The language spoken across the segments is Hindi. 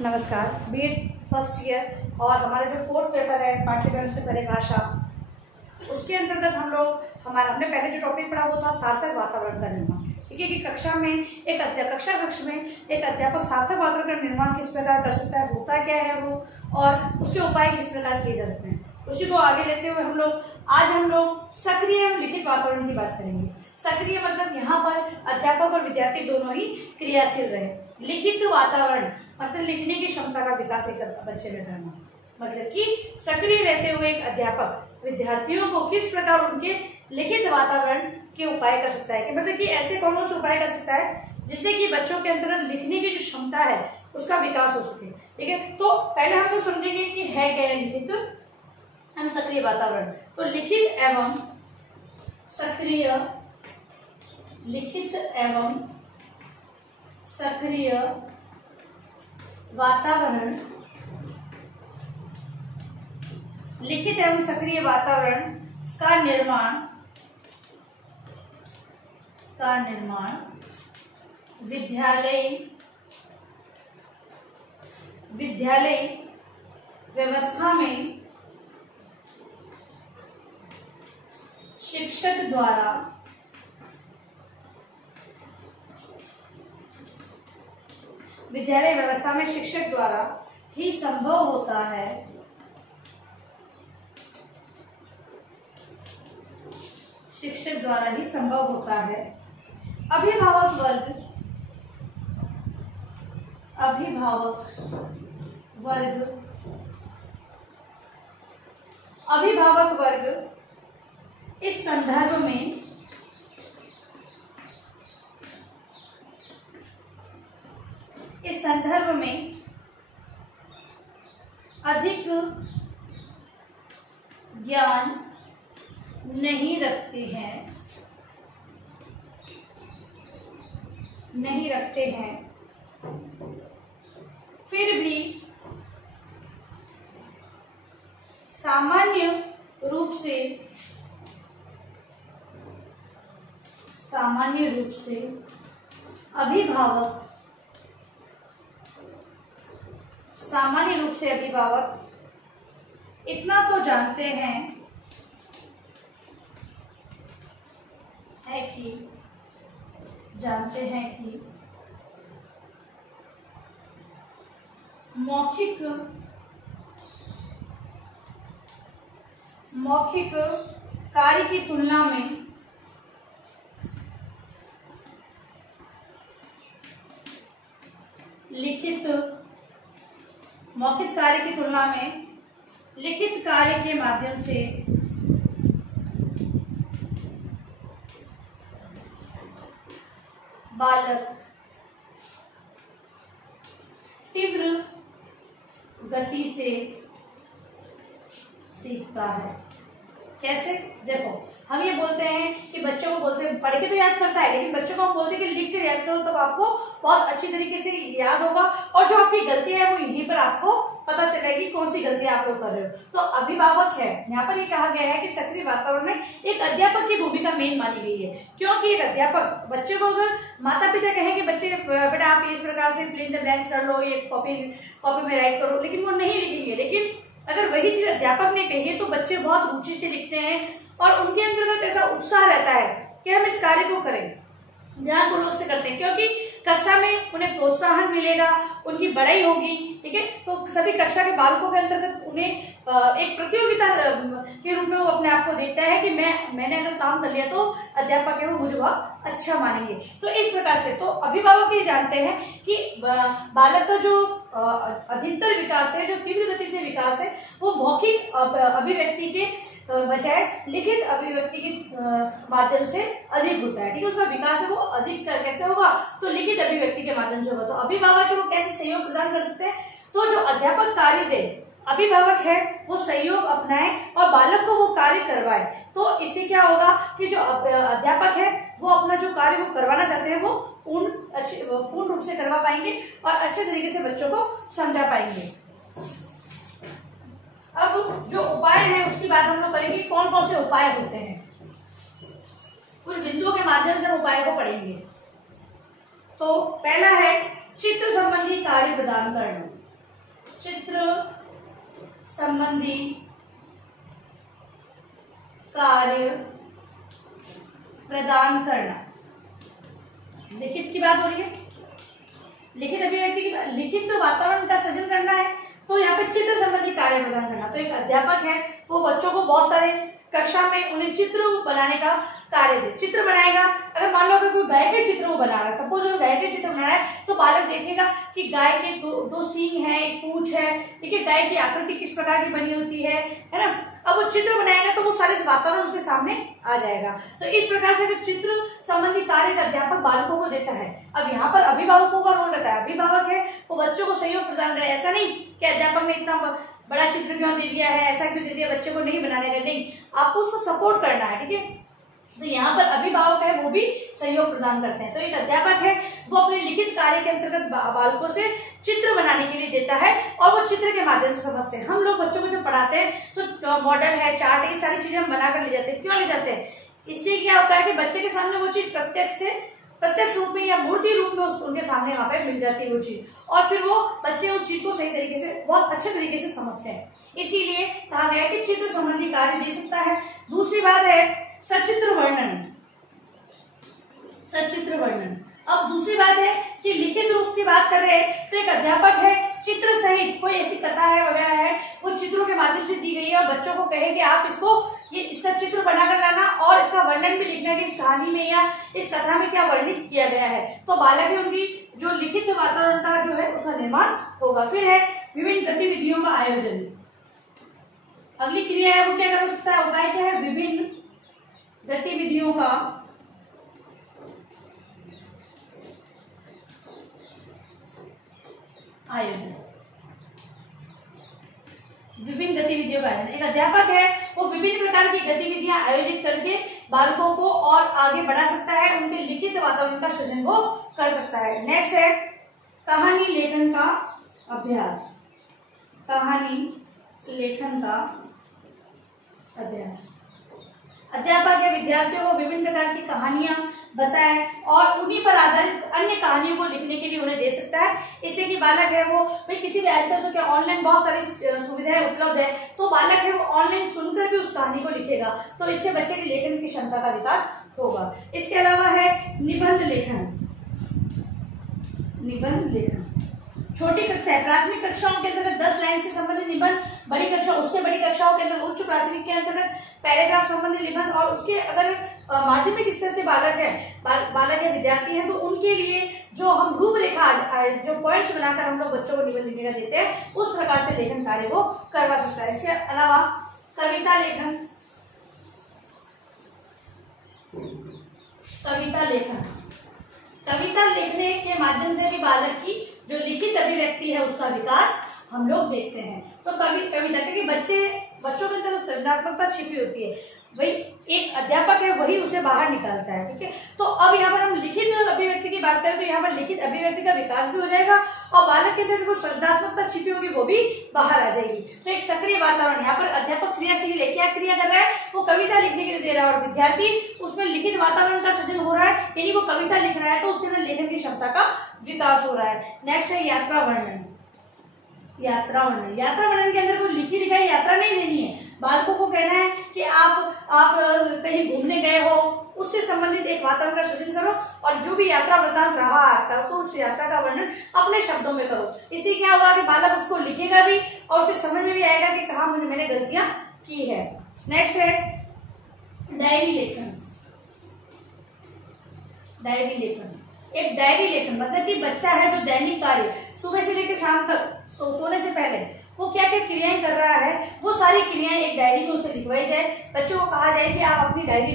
नमस्कार। बीएड फर्स्ट ईयर और हमारा जो फोर्थ पेपर है पाठ्यक्रम से परिभाषा, उसके अंतर्गत हम लोग हमने पहले जो टॉपिक पढ़ा वो था सार्थक वातावरण का निर्माण। ठीक है कि कक्षा कक्ष में एक अध्यापक सार्थक वातावरण का निर्माण किस प्रकार कर सकता है, होता क्या है वो, और उसके उपाय किस प्रकार किए जा सकते हैं। उसी को आगे लेते हुए आज हम लोग सक्रिय एवं लिखित वातावरण की बात करेंगे। सक्रिय मतलब यहाँ पर अध्यापक और विद्यार्थी दोनों ही क्रियाशील रहे। लिखित वातावरण मतलब लिखने की क्षमता का विकास एक बच्चे में करना, मतलब कि सक्रिय रहते हुए एक अध्यापक विद्यार्थियों को किस प्रकार उनके लिखित वातावरण के उपाय कर सकता है, कि मतलब कि ऐसे कौन से उपाय कर सकता है जिससे कि बच्चों के अंदर लिखने की जो क्षमता है उसका विकास हो सके। ठीक है, तो पहले हम लोग समझेंगे कि है क्या लिखित एवं सक्रिय वातावरण। तो लिखित एवं सक्रिय, लिखित एवं सक्रिय वातावरण, लिखित एवं सक्रिय वातावरण का निर्माण विद्यालय व्यवस्था में शिक्षक द्वारा ही संभव होता है। शिक्षक द्वारा ही संभव होता है। अभिभावक वर्ग इस संदर्भ में अधिक ज्ञान नहीं रखते हैं, फिर भी सामान्य रूप से अभिभावक इतना तो जानते हैं कि मौखिक कार्य की तुलना में लिखित कार्य के माध्यम से बालक तीव्र गति से सीखता है। कैसे? देखो, हम ये बोलते हैं कि बच्चों को बोलते हैं पढ़ के तो याद करता है, लेकिन बच्चों को हम बोलते हैं कि लिख कर याद करो, तब आपको बहुत अच्छी तरीके से याद होगा और जो आपकी गलतियां है वो यहीं पर आपको पता चलेगी कौन सी गलतियां आप लोग कर रहे हो। तो अभिभावक है, यहाँ पर ये कहा गया है कि सक्रिय वातावरण में एक अध्यापक की भूमिका मेन मानी गई है, क्योंकि एक अध्यापक बच्चे को, अगर माता पिता कहें कि बच्चे बेटा आप इस प्रकार से फिल इन द ब्लैंक्स कर लो, ये कॉपी में राइट करो, लेकिन वो नहीं लिखेंगे। लेकिन अगर वही चीज अध्यापक ने कही है तो बच्चे बहुत रुचि से लिखते हैं और उनके अंतर्गत ऐसा उत्साह रहता है कि हम इस कार्य को करें, ध्यानपूर्वक से करते हैं, क्योंकि कक्षा में उन्हें प्रोत्साहन मिलेगा, उनकी बढ़ाई होगी। ठीक है, तो सभी कक्षा के बालकों के अंतर्गत उन्हें एक प्रतियोगिता के रूप में वो अपने आप को देखता है कि मैंने अगर काम कर लिया तो अध्यापक है वो मुझे बहुत अच्छा मानेंगे। तो इस प्रकार से तो अभिभावक ये जानते हैं कि बालक का जो अधिकतर विकास है, जो तीव्र गति से विकास है, वो मौखिक अभिव्यक्ति के बजाय लिखित अभिव्यक्ति के माध्यम से अधिक होता है। ठीक है, उसका विकास है वो अधिक कैसे होगा, तो लिखित अभिव्यक्ति के माध्यम से होगा। तो अभिभावक वो कैसे सहयोग प्रदान कर सकते हैं, तो जो अध्यापक कार्य दे, अभिभावक है वो सहयोग अपनाए और बालक को वो कार्य करवाए। तो इससे क्या होगा कि जो अध्यापक है वो अपना जो कार्य वो करवाना चाहते हैं वो पूर्ण रूप से करवा पाएंगे और अच्छे तरीके से बच्चों को समझा पाएंगे। अब जो उपाय है उसकी बात हम लोग करेंगे, कौन कौन से उपाय होते हैं, कुछ बिंदुओं के माध्यम से उपाय को पढ़ेंगे। तो पहला है चित्र संबंधी कार्य प्रदान करना। चित्र संबंधी कार्य प्रदान करना। लिखित की बात हो रही है, लिखित अभिव्यक्ति की, लिखित वातावरण का सृजन करना है, तो यहाँ पे चित्र संबंधी कार्य प्रदान करना। तो एक अध्यापक है वो बच्चों को बहुत सारे कक्षा में उन्हें चित्र बनाने का कार्य दे। चित्र बनाएगा, अगर मान लो अगर कोई गाय के चित्र वो बना रहा है, सपोज वो गाय के चित्र बना रहा है, तो बालक देखेगा कि गाय के दो सींग है, एक पूंछ है, ठीक है, गाय की आकृति किस प्रकार की बनी होती है ना। अब वो चित्र बनाएगा तो वो सारे वातावरण उसके सामने आ जाएगा। तो इस प्रकार से चित्र संबंधी कार्य का अध्यापक बालकों को देता है। अब यहाँ पर अभिभावकों का रोल रहता है, अभिभावक है वो बच्चों को सहयोग प्रदान करे। ऐसा नहीं कि अध्यापक ने इतना बड़ा चित्र क्यों दे दिया है, ऐसा क्यों दे दिया, बच्चे को नहीं बनाने का, नहीं, आपको उसको सपोर्ट करना है, ठीक है। तो यहाँ पर अभिभावक है वो भी सहयोग प्रदान करते हैं। तो एक अध्यापक है वो अपने लिखित कार्य के अंतर्गत बालकों से चित्र बनाने के लिए देता है और वो चित्र के माध्यम से समझते हैं। हम लोग बच्चों को जब पढ़ाते हैं तो मॉडल है, चार्ट है, ये सारी चीजें हम बनाकर ले जाते हैं। क्यों ले जाते हैं? इससे क्या होता है कि बच्चे के सामने वो चीज प्रत्यक्ष रूप में या मूर्ति रूप में उनके सामने वहां पे मिल जाती है वो चीज, और फिर वो बच्चे उस चीज को सही तरीके से, बहुत अच्छे तरीके से समझते हैं। इसीलिए कहा गया कि चित्र संबंधी कार्य दे सकता है। दूसरी बात है सचित्र वर्णन। सचित्र वर्णन। अब दूसरी बात है कि लिखित रूप की बात कर रहे हैं तो एक अध्यापक है चित्र सहित कोई ऐसी कथा है वगैरह है वो चित्रों के माध्यम से दी गई है और बच्चों को कहे कि आप इसका चित्र बनाकर लाना और इसका वर्णन भी लिखना कि इस कहानी में या इस कथा में क्या वर्णित किया गया है। तो बालक है उनकी जो लिखित वातावरण का जो है उसका निर्माण होगा। फिर है विभिन्न गतिविधियों का आयोजन। अगली क्रिया है वो क्या कर सकता है, उपाय क्या है, विभिन्न गतिविधियों का आयोजन। विभिन्न गतिविधियों का आयोजन। एक अध्यापक है वो विभिन्न प्रकार की गतिविधियां आयोजित करके बालकों को और आगे बढ़ा सकता है, उनके लिखित वातावरण का सृजन वो कर सकता है। नेक्स्ट है कहानी लेखन का अभ्यास। कहानी लेखन का अभ्यास। अध्यापक या विद्यार्थियों को विभिन्न प्रकार की कहानियां बताए और उन्हीं पर आधारित अन्य कहानियों को लिखने के लिए उन्हें दे सकता है। इससे कि बालक है वो भाई किसी भी, आजकल तो क्या ऑनलाइन बहुत सारी सुविधाएं उपलब्ध है, तो बालक है वो ऑनलाइन सुनकर भी उस कहानी को लिखेगा, तो इससे बच्चे की लेखन की क्षमता का विकास होगा। इसके अलावा है निबंध लेखन। निबंध लेखन छोटी कक्षा है, प्राथमिक कक्षाओं के अंतर्गत 10 लाइन से संबंधित निबंध, बड़ी कक्षा उससे बड़ी कक्षाओं के अंदर उच्च प्राथमिक के अंतर्गत पैराग्राफ संबंधित निबंध, और उसके अगर माध्यमिक स्तर के बालक है, बालक या विद्यार्थी है, तो उनके लिए जो हम रूपरेखा जो पॉइंट्स बनाकर हम लोग बच्चों को निबंध लिखने का देते हैं, उस प्रकार से लेखन कार्य वो करवा सकता है। इसके अलावा कविता लेखन। कविता लेखन, कविता लिखने के माध्यम से भी बालक की जो लिखित अभिव्यक्ति है उसका विकास हम लोग देखते हैं। तो कविता, क्योंकि बच्चों के अंदर सृजनात्मकता छिपी होती है, भाई एक अध्यापक है वही उसे बाहर निकालता है, ठीक है। तो अब यहाँ पर हम लिखित अभिव्यक्ति की बात करें तो यहाँ पर लिखित अभिव्यक्ति का विकास भी हो जाएगा और बालक के अंदर जो सृजनात्मकता छिपी होगी वो भी बाहर आ जाएगी। तो एक सक्रिय वातावरण, यहाँ पर अध्यापक क्रियाशील है, क्या क्रिया कर रहा है, वो कविता लिखने के लिए दे रहा है और विद्यार्थी उसमें लिखित वातावरण का सृजन हो रहा है, यानी वो कविता लिख रहा है तो उसके अंदर लेखन की क्षमता का विकास हो रहा है। नेक्स्ट है यात्रा वर्णन। यात्रा वर्णन। यात्रा वर्णन के अंदर कोई लिखी लिखाई यात्रा नहीं देनी है, बालकों को कहना है कि आप कहीं घूमने गए हो, उससे संबंधित एक वातावरण का सृजन करो और जो भी यात्रा वृतांत रहा आपका तो उस यात्रा का वर्णन अपने शब्दों में करो। इससे क्या होगा कि बालक उसको लिखेगा भी और उसके समझ में भी आएगा कि कहाँ मैंने गलतियां की है। नेक्स्ट है डायरी लेखन। डायरी लेखन, एक डायरी लेखन मतलब कि बच्चा है जो दैनिक कार्य सुबह से लेकर शाम तक सोने से पहले वो क्या क्या क्रियाएं कर रहा है, वो सारी क्रियाएं एक डायरी में उसे लिखवाई जाए। बच्चों को कहा जाए कि आप अपनी डायरी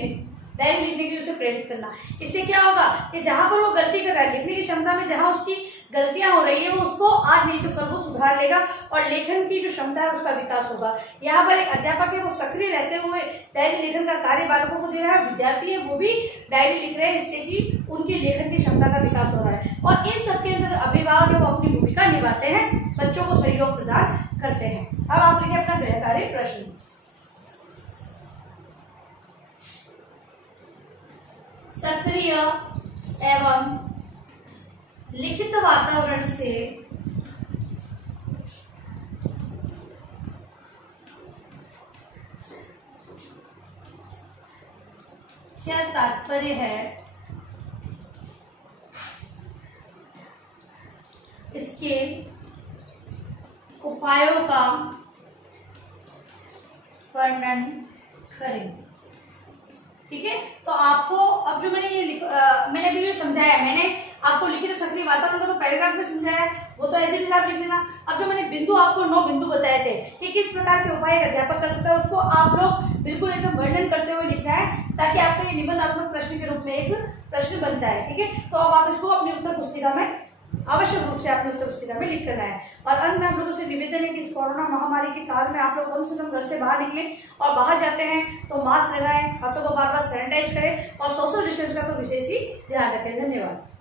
लिखने के लिए उसे प्रेरित करना। इससे क्या होगा कि जहां पर वो गलती कर रहा है, लिखने की क्षमता में जहां उसकी गलतियां हो रही है वो उसको आज नहीं तो कल वो सुधार लेगा और लेखन की जो क्षमता है उसका विकास होगा। यहाँ पर एक अध्यापक है वो सक्रिय रहते हुए डायरी लेखन का कार्य बालकों को दे रहा है, विद्यार्थी है वो भी डायरी लिख रहे हैं, इससे कि उनकी लेखन की क्षमता का विकास हो रहा है। और इन सबके अंदर अभिभावक है वो अपनी भूमिका निभाते हैं, बच्चों को सहयोग प्रदान करते हैं। अब आप लिखे अपना गृह कार्य प्रश्न। सक्रिय एवं लिखित वातावरण से क्या तात्पर्य है इसके उपायों का वर्णन करें। ठीक है, तो आपको अब जो मैंने मैंने अभी जो समझाया, मैंने आपको लिखित और सक्रिय वातावरण का तो पैराग्राफ में समझाया, वो तो ऐसे भी आप लिख लेना। अब जो मैंने बिंदु आपको 9 बिंदु बताए थे कि किस प्रकार के उपाय एक अध्यापक कर सकता है, उसको आप लोग बिल्कुल एकदम वर्णन करते हुए लिखना है, ताकि आपका ये निबंधात्मक प्रश्न के रूप में एक प्रश्न बनता है। ठीक है, तो अब आप इसको अपनी उत्तर पुस्तिका में आवश्यक रूप से आपने उत्तर पुस्तिका में लिख करना है। और अंत में आप लोगों से निवेदन है कि इस कोरोना महामारी के काल में आप लोग कम से कम घर से बाहर निकलें, और बाहर जाते हैं तो मास्क लगाएं, हाथों को बार बार सैनिटाइज करें, और सोशल डिस्टेंस का तो विशेष ही ध्यान रखें। धन्यवाद।